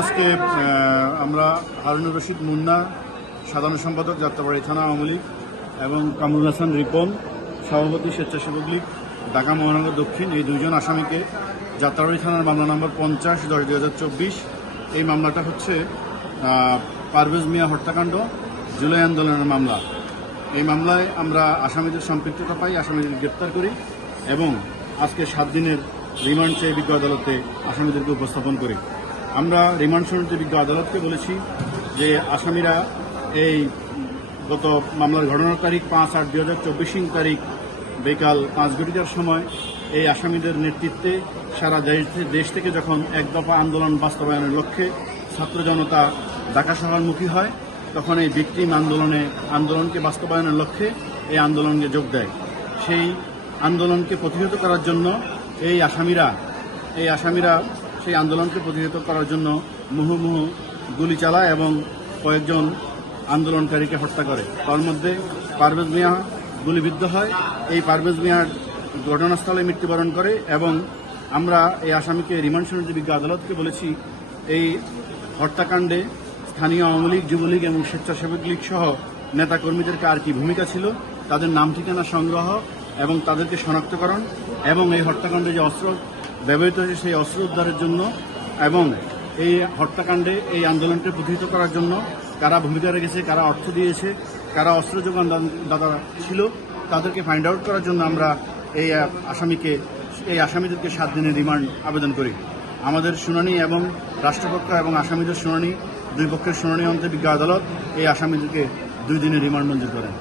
আজকে আমরা হারুনুর রশিদ মুন্না, সাধারণ সম্পাদক, যাত্রাবাড়ি থানা আওয়ামী লীগ, এবং কামরুল হাসান রিপন, সভাপতি, স্বেচ্ছাসেবক লীগ, ঢাকা মহানগর দক্ষিণ, এই দুইজন আসামিকে যাত্রাবাড়ি থানার মামলা নম্বর 50/10/2024। এই মামলাটা হচ্ছে পারভেজ মিয়া হত্যাকাণ্ড জুলাই আন্দোলনের মামলা। এই মামলায় আমরা আসামিদের সম্পৃক্ততা পাই, আসামিদের গ্রেপ্তার করি এবং আজকে 7 দিনের রিমান্ড চেয়ে বিজ্ঞ আদালতে আসামিদেরকে উপস্থাপন করি। আমরা রিমান্ড শুনানিতে বিজ্ঞ আদালতকে বলেছি যে আসামিরা এই গত মামলার ঘটনার তারিখ 5/8/2024 তারিখ বিকাল 5 ঘটিকার সময় এই আসামিদের নেতৃত্বে সারা দেশ থেকে যখন এক দফা আন্দোলন বাস্তবায়নের লক্ষ্যে ছাত্র জনতা ঢাকা শহরমুখী হয়, তখন এই ভিকটিম আন্দোলনকে বাস্তবায়নের লক্ষ্যে এই আন্দোলনে যোগ দেয়। সেই আন্দোলনকে প্রতিহত করার জন্য এই আসামিরা সেই আন্দোলনকে প্রতিহত করার জন্য মুহুর্মুহু গুলি চালায় এবং কয়েকজন আন্দোলনকারীকে হত্যা করে। তার মধ্যে পারভেজ মিয়া গুলিবিদ্ধ হয়। এই পারভেজ মিয়ার ঘটনাস্থলে মৃত্যুবরণ করে এবং আমরা এই আসামিকে রিমান্ড শুনানিতে বিজ্ঞ আদালতকে বলেছি এই হত্যাকাণ্ডে স্থানীয় আওয়ামী লীগ, যুবলীগ এবং স্বেচ্ছাসেবক লীগ সহ নেতাকর্মীদের কার কি ভূমিকা ছিল, তাদের নাম ঠিকানা সংগ্রহ এবং তাদেরকে শনাক্তকরণ এবং এই হত্যাকাণ্ডে যে অস্ত্র ব্যবহৃত হয়েছে সেই অস্ত্র উদ্ধারের জন্য এবং এই হত্যাকাণ্ডে এই আন্দোলনকে প্রতিহত করার জন্য কারা ভূমিকা রেখেছে, কারা অর্থ দিয়েছে, কারা অস্ত্র যোগানদাতা ছিল, তাদেরকে ফাইন্ড আউট করার জন্য আমরা এই আসামিদেরকে 7 দিনের রিমান্ড আবেদন করি। আমাদের শুনানি এবং রাষ্ট্রপক্ষ এবং আসামিদের শুনানি, দুই পক্ষের শুনানি অন্তে বিজ্ঞ আদালত এই আসামিদেরকে 2 দিনের রিমান্ড মঞ্জুর করেন।